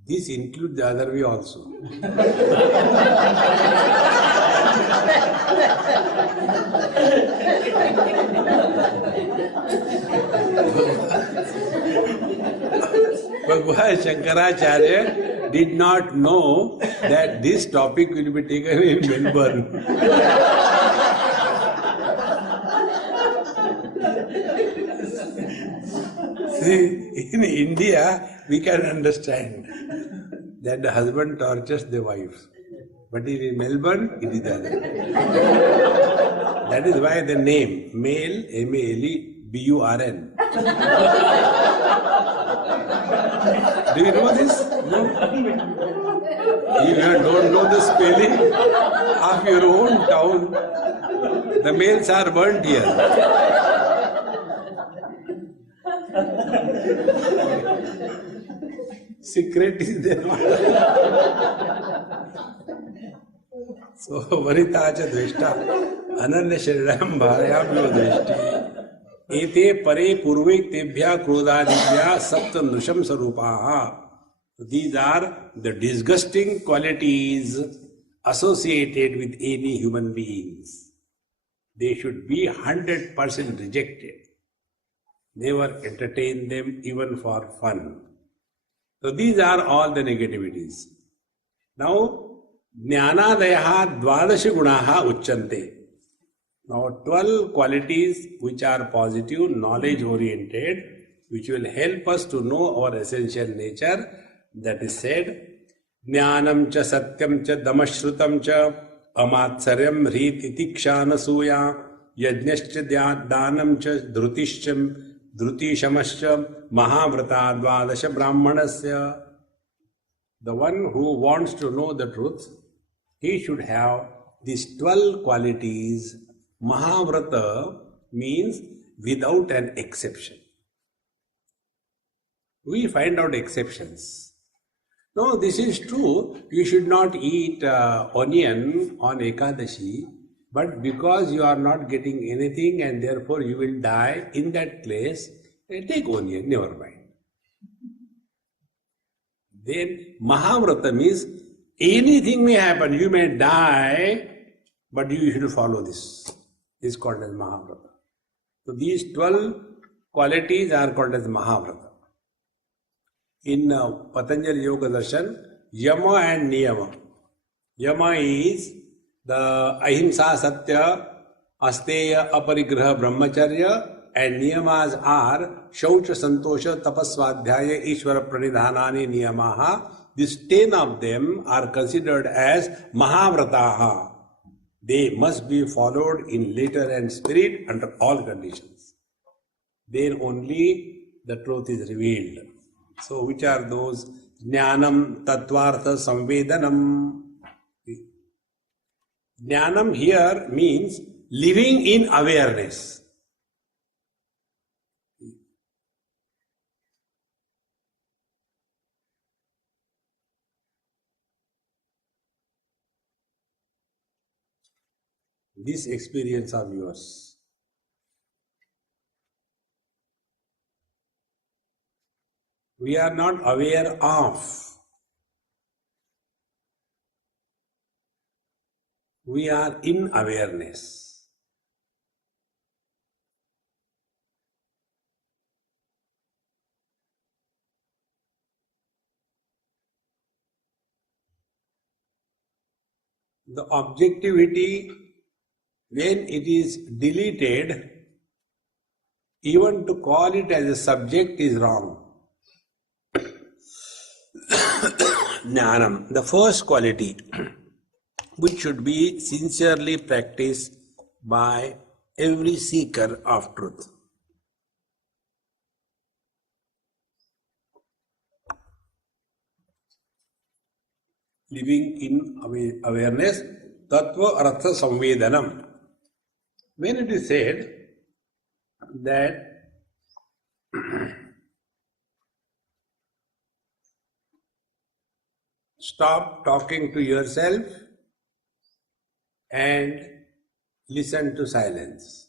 This includes the other way also. Bhagavan Shankaracharya did not know that this topic will be taken in Melbourne. See, in India, we can understand that the husband tortures the wife. But in Melbourne, it is the other. That is why the name, male, M-A-L-E, B-U-R-N. Do you know this? No? You don't know the spelling of your own town. The males are burnt here. Secret is there. So, Varitacha Dveshta, Ananya Sharanam Bharyam Yo Dveshti. Ete pare purvik tebhya krodadibhya sapta nusham sarupaha. These are the disgusting qualities associated with any human beings. They should be 100% rejected. Never entertain them even for fun. So these are all the negativities. Now, Jnanadayaha dvadasha gunaha uchchante. Now 12 qualities which are positive, knowledge oriented, which will help us to know our essential nature. That is said, Jnanam cha satyam cha damashrutam cha amatsaryam hrit itiksha nasuya yajnascha danam cha dhrutishamascha mahavrata dvadasha brahmanasya. The one who wants to know the truth, he should have these 12 qualities. Mahavrata means without an exception. We find out exceptions. No, this is true. You should not eat onion on Ekadashi, but because you are not getting anything and therefore you will die in that place, take onion, never mind. Then Mahavrata means anything may happen. You may die, but you should follow this. This is called as Mahavrata. So these 12 qualities are called as Mahavrata. In Patanjali Yoga Darshan, Yama and Niyama. Yama is the Ahimsa Satya, Asteya, Aparigraha, Brahmacharya, and Niyamas are Shaucha, Santosha, Tapaswadhyaya, Ishvara, Pranidhanani, Niyamaha. These 10 of them are considered as Mahavrataha. They must be followed in letter and spirit under all conditions. Then only the truth is revealed. So which are those? Jnanam, Tattvartha, Samvedanam. Jnanam here means living in awareness. This experience of yours. We are not aware of. We are in awareness. The objectivity, when it is deleted, even to call it as a subject is wrong. Jnanam, the first quality, which should be sincerely practiced by every seeker of truth. Living in awareness, tattva artha samvedanam. When it is said that stop talking to yourself and listen to silence.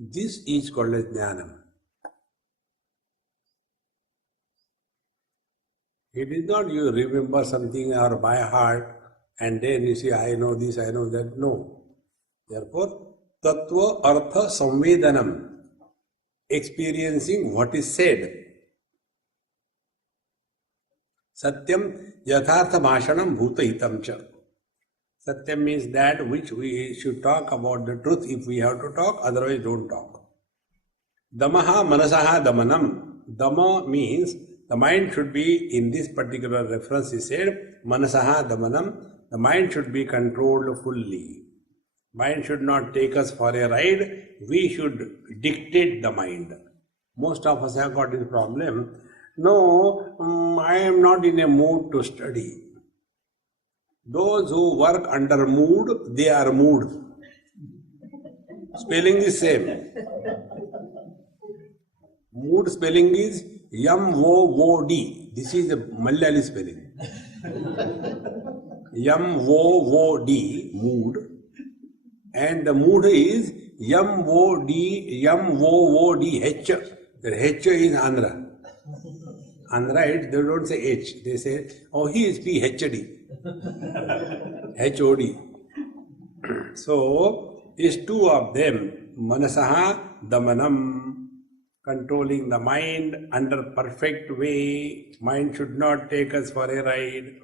This is called as jnanam. It is not you remember something or by heart and then you say, I know this, I know that. No. Therefore, tattva artha samvedanam, experiencing what is said. Satyam yathartha bhashanam bhutahitam cha. Satyam means that which we should talk about the truth if we have to talk, otherwise don't talk. Damaha manasaha damanam. Dama means the mind should be, in this particular reference he said, manasaha damanam, the mind should be controlled fully. Mind should not take us for a ride, we should dictate the mind. Most of us have got this problem. No, I am not in a mood to study. Those who work under mood, they are mood. Spelling is same. Mood spelling is M-O-O-D. This is the Malayali spelling. M-O-O-D, mood. And the mood is M-O-D, M-O-O-D-H. The H is Andhra. Andhra, they don't say H. They say, oh, he is P-H-D. H-O-D. So, these two of them, Manasaha Damanam, controlling the mind under perfect way. Mind should not take us for a ride.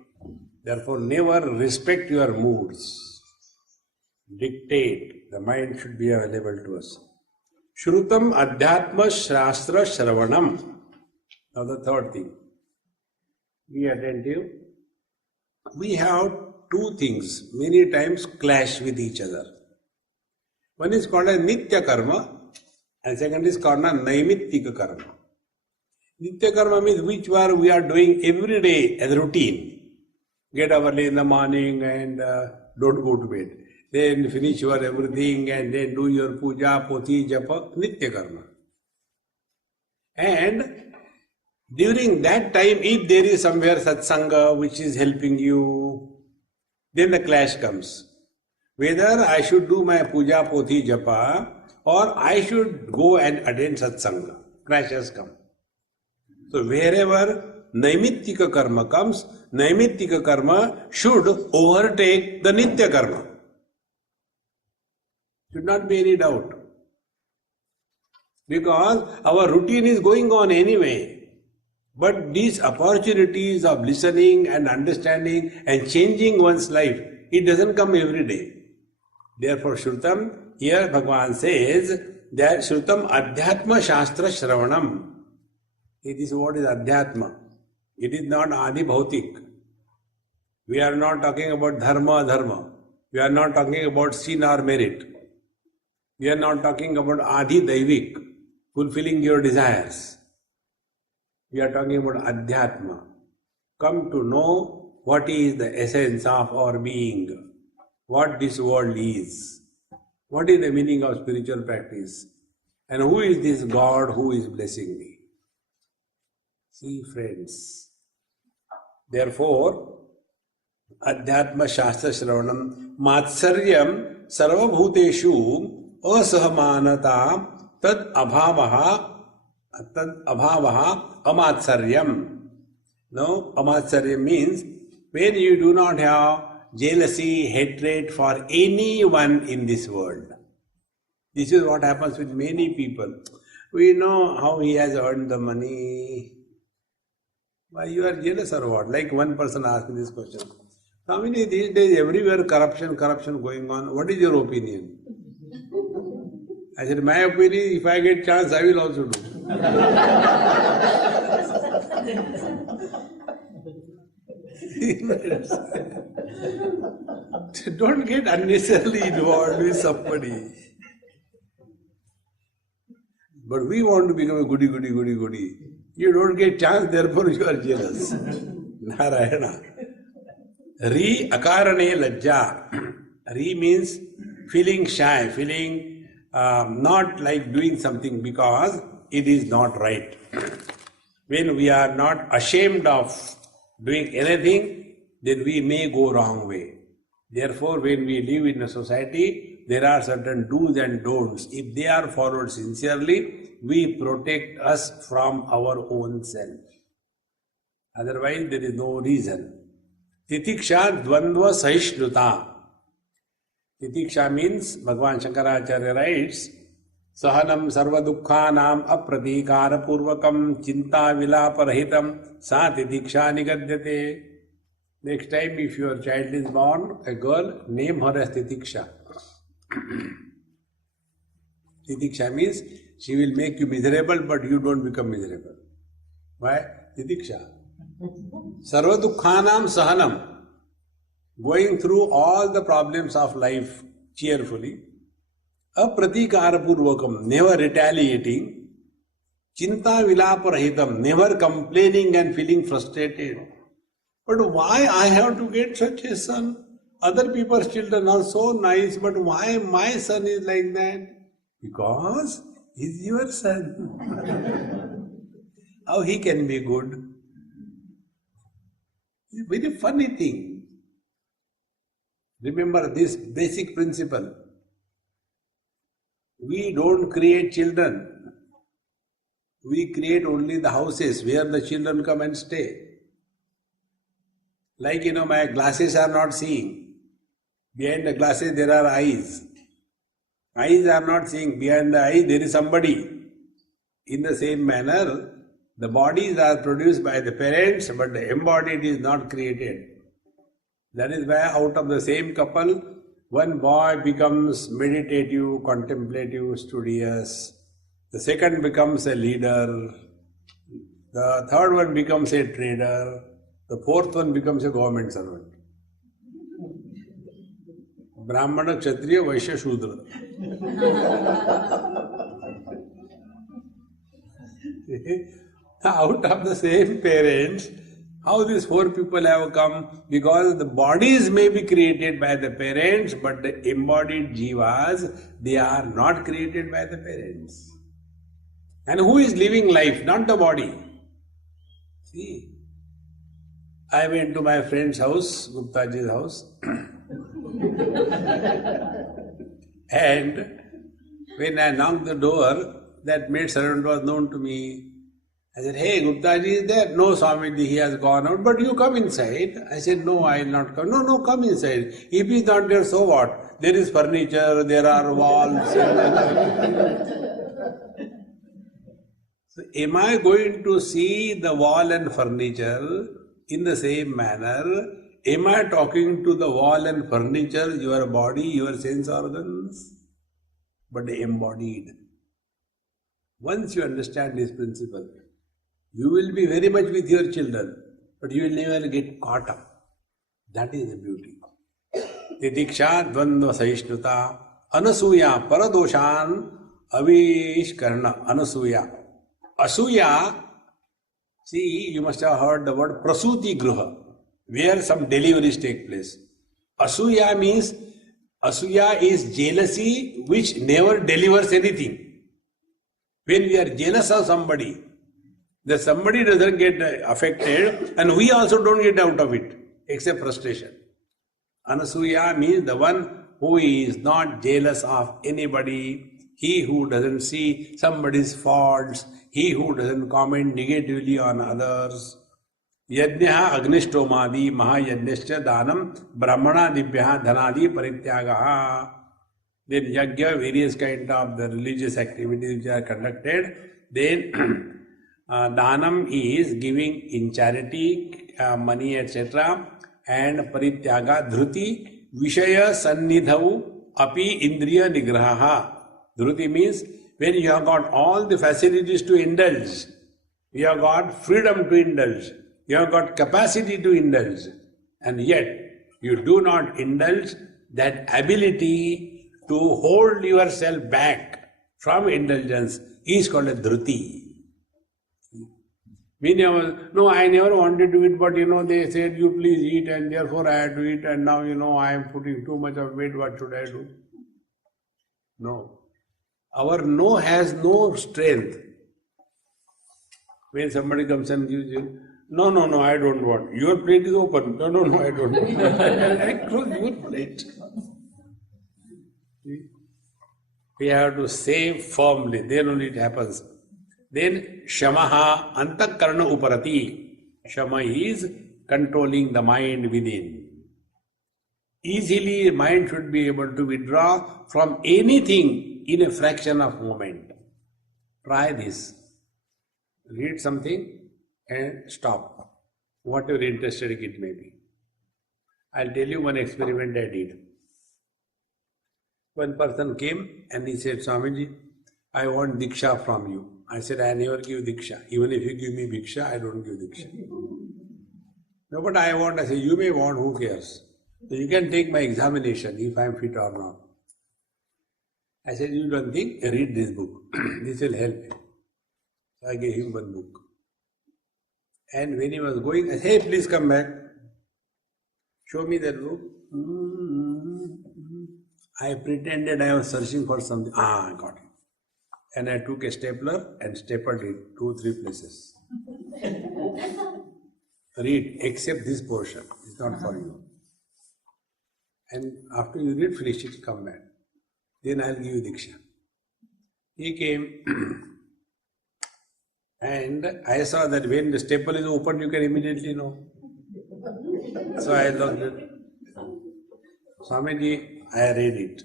Therefore, never respect your moods. Dictate. The mind should be available to us. Shrutam Adhyatma Shastra Shravanam. Now the third thing. Be attentive. We have two things many times clash with each other. One is called a Nitya Karma and second is called a Naimittika Karma. Nitya Karma means which we are doing every day as a routine. Get up early in the morning and don't go to bed. Then finish your everything and then do your puja, poti, japa, Nitya Karma. And during that time, if there is somewhere satsanga which is helping you, then the clash comes. Whether I should do my puja, poti, japa, or I should go and attend satsanga. Clashes come. So wherever Naimittika Karma comes, Naimittika Karma should overtake the Nitya Karma. Should not be any doubt. Because our routine is going on anyway. But these opportunities of listening and understanding and changing one's life, it doesn't come every day. Therefore, Shrutam, here Bhagavan says that Shrutam Adhyatma Shastra Shravanam. This word is Adhyatma. It is not Adi Bhautik. We are not talking about Dharma. We are not talking about sin or merit. We are not talking about Adi Daivik, fulfilling your desires. We are talking about Adhyatma. Come to know what is the essence of our being, what this world is, what is the meaning of spiritual practice, and who is this God who is blessing me. See, friends. Therefore, Adhyatma Shastra Shravanam Matsaryam Sarvabhuteshu Asahamanata Tad Abhavaha Amatsaryam. No, Amatsaryam means when you do not have jealousy, hatred for anyone in this world. This is what happens with many people. We know how he has earned the money. Why you are jealous or what? Like one person asked me this question. Swami, these days everywhere corruption going on. What is your opinion? I said, my opinion, if I get chance, I will also do. Don't get unnecessarily involved with somebody. But we want to become a goody. You don't get chance, therefore you are jealous. Narayana. Re akarane lajja. Re means feeling shy, feeling not like doing something because it is not right. When we are not ashamed of doing anything, then we may go wrong way. Therefore, when we live in a society, there are certain do's and don'ts. If they are followed sincerely, we protect us from our own self. Otherwise, there is no reason. Titiksha dvandva saishnuta. Titiksha means, Bhagavan Shankaracharya writes, Sahanam sarva dukkhanam apratikara purvakam chinta vilaparahitam sa titiksha nigadyate. Next time, if your child is born, a girl, name her as Titiksha. Titiksha means she will make you miserable, but you don't become miserable. Why? Titiksha. Sarva dukkhanam sahanam. Going through all the problems of life cheerfully. Apratikara purvakam. Never retaliating. Chinta vilaparahitam. Never complaining and feeling frustrated. But why I have to get such a son? Other people's children are so nice, but why my son is like that? Because he's your son. How he can be good? It's a very funny thing. Remember this basic principle. We don't create children. We create only the houses where the children come and stay. Like, my glasses are not seeing. Behind the glasses there are eyes. Eyes are not seeing. Behind the eyes there is somebody. In the same manner, the bodies are produced by the parents, but the embodied is not created. That is why out of the same couple, one boy becomes meditative, contemplative, studious. The second becomes a leader. The third one becomes a trader. The fourth one becomes a government servant. Brahmana, Kshatriya, Vaishya, Shudra. Out of the same parents, how these four people have come? Because the bodies may be created by the parents, but the embodied jivas, they are not created by the parents. And who is living life? Not the body. See, I went to my friend's house, Guptaji's house, and when I knocked the door, that maid servant was known to me. I said, hey, Guptaji is there? No, Swamiji, he has gone out, but you come inside. I said, no, I will not come. No, come inside. If he is not there, so what? There is furniture, there are walls. So, am I going to see the wall and furniture in the same manner? Am I talking to the wall and furniture, your body, your sense organs? But the embodied. Once you understand this principle, you will be very much with your children, but you will never get caught up. That is the beauty. Titiksha dvandva saishnuta anasuya paradoshan avishkarna anasuya. Asuya, see, you must have heard the word prasuti gruha, where some deliveries take place. Asuya means, asuya is jealousy which never delivers anything. When we are jealous of somebody, that somebody doesn't get affected and we also don't get out of it, except frustration. Anasuya means the one who is not jealous of anybody, he who doesn't see somebody's faults, he who doesn't comment negatively on others. Yajnaha agnishtomadi mahayajnascha danam brahmana dibhya dhanadi parityagaha. Then yajna, various kind of the religious activities which are conducted. Then Dhanam is giving in charity, money, etc. and parityaga dhruti vishaya sannidhau api indriya nigraha. Dhruti means when you have got all the facilities to indulge, you have got freedom to indulge, you have got capacity to indulge, and yet you do not indulge, that ability to hold yourself back from indulgence is called a dhruti. No, I never wanted to eat, but they said you please eat, and therefore I had to eat, and now I am putting too much of weight, what should I do? No. Our no has no strength. When somebody comes and gives you, no, I don't want. Your plate is open. No, I don't want. I close your plate. We have to say firmly, then only it happens. Then shamaha antakarana uparati. Shama is controlling the mind within. Easily mind should be able to withdraw from anything in a fraction of a moment. Try this. Read something and stop. Whatever interested it may be. I'll tell you one experiment I did. One person came and he said, Swamiji, I want diksha from you. I said, I never give diksha. Even if you give me diksha, I don't give diksha. No, but I want. I say, you may want, who cares? So you can take my examination if I am fit or not. I said, you don't think? Read this book. This will help you. So I gave him one book. And when he was going, I said, hey, please come back. Show me that book. I pretended I was searching for something. I got it. And I took a stapler and stapled it 2-3 places. Read, except this portion. It's not for you. And after you read, finish it, come back. Then I'll give you diksha. He came and I saw that when the staple is opened, you can immediately know. So I looked at it. Swamiji, I read it.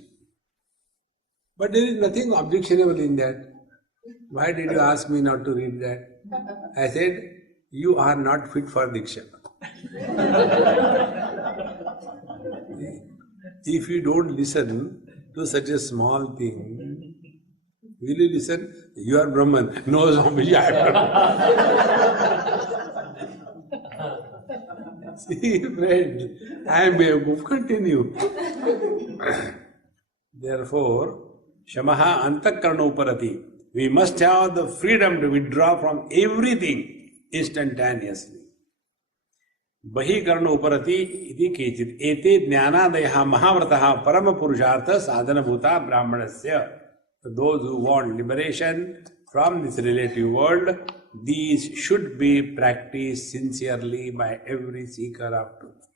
But there is nothing objectionable in that. Why did you ask me not to read that? I said, you are not fit for diksha. If you don't listen to such a small thing, will you listen? You are Brahman. No, Swamiji, I am. See, friend, I am able to continue. Therefore, shamaha antakarana uparati. We must have the freedom to withdraw from everything instantaneously. Bahi karana uparati iti kechit. Ete jnanadeha mahavrataha parama purushartha sadhana bhuta brahmanasya. Those who want liberation from this relative world, these should be practiced sincerely by every seeker of truth.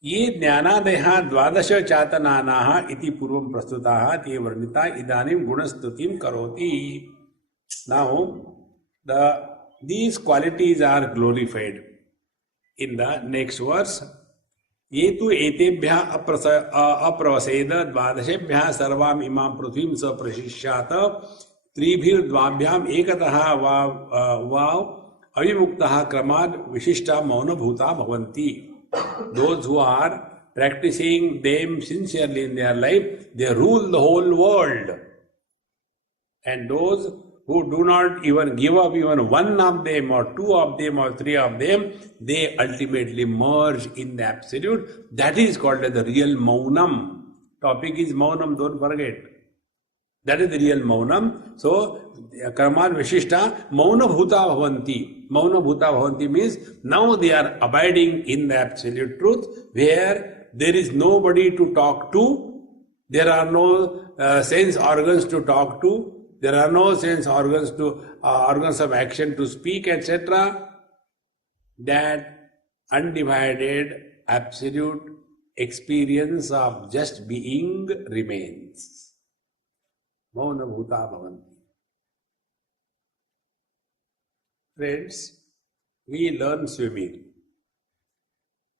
Ye jnanadeha dvadasha chatananaha iti purvam prastutaha te varnita idanim gunastutim karoti. Now, these qualities are glorified. In the next verse, ये तु एतेभ्यः अप्रवसेद द्वादशेभ्यः सर्वाम् इमां पृथ्वीं स प्रशिष्यात त्रिभिर्द्वाभ्याम् एकतः वाव अविमुक्तः क्रमाद् विशिष्टा मौनभूता भवन्ति. Those who are practicing them sincerely in their life, they rule the whole world. And those who do not even give up even one of them or two of them or three of them, they ultimately merge in the absolute. That is called as the real maunam. Topic is maunam, don't forget. That is the real maunam. So, karman vishishta mauna bhuta bhavanti. Mauna bhuta bhavanti means now they are abiding in the absolute truth where there is nobody to talk to, there are no sense organs to talk to, there are no sense organs to organs of action to speak, etc. That undivided, absolute experience of just being remains. Mauna bhuta bhavanti. Friends, we learn swimming.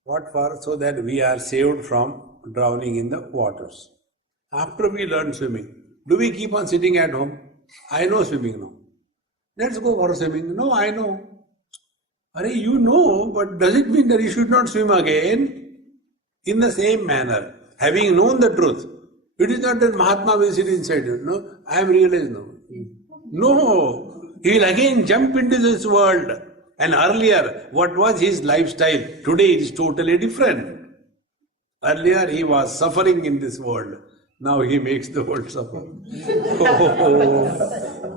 What for? So that we are saved from drowning in the waters. After we learn swimming, do we keep on sitting at home? I know swimming now. Let's go for swimming. No, I know. Arey, you know, but does it mean that you should not swim again? In the same manner, having known the truth, it is not that Mahatma will sit inside you. No, I am realized now. No, he will again jump into this world. And earlier, what was his lifestyle? Today it is totally different. Earlier he was suffering in this world. Now he makes the world suffer.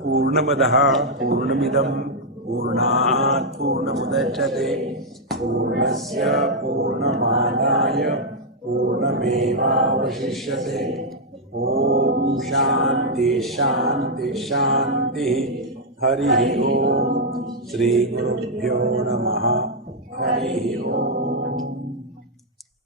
Purnamadaha Purnamidam Purnat Purnamudachyate Purnasya Purnamadaya Purnameva Vashishyate Om Shanti Shanti Shanti Hari Om Sri Gurubhyo Namaha Hari Om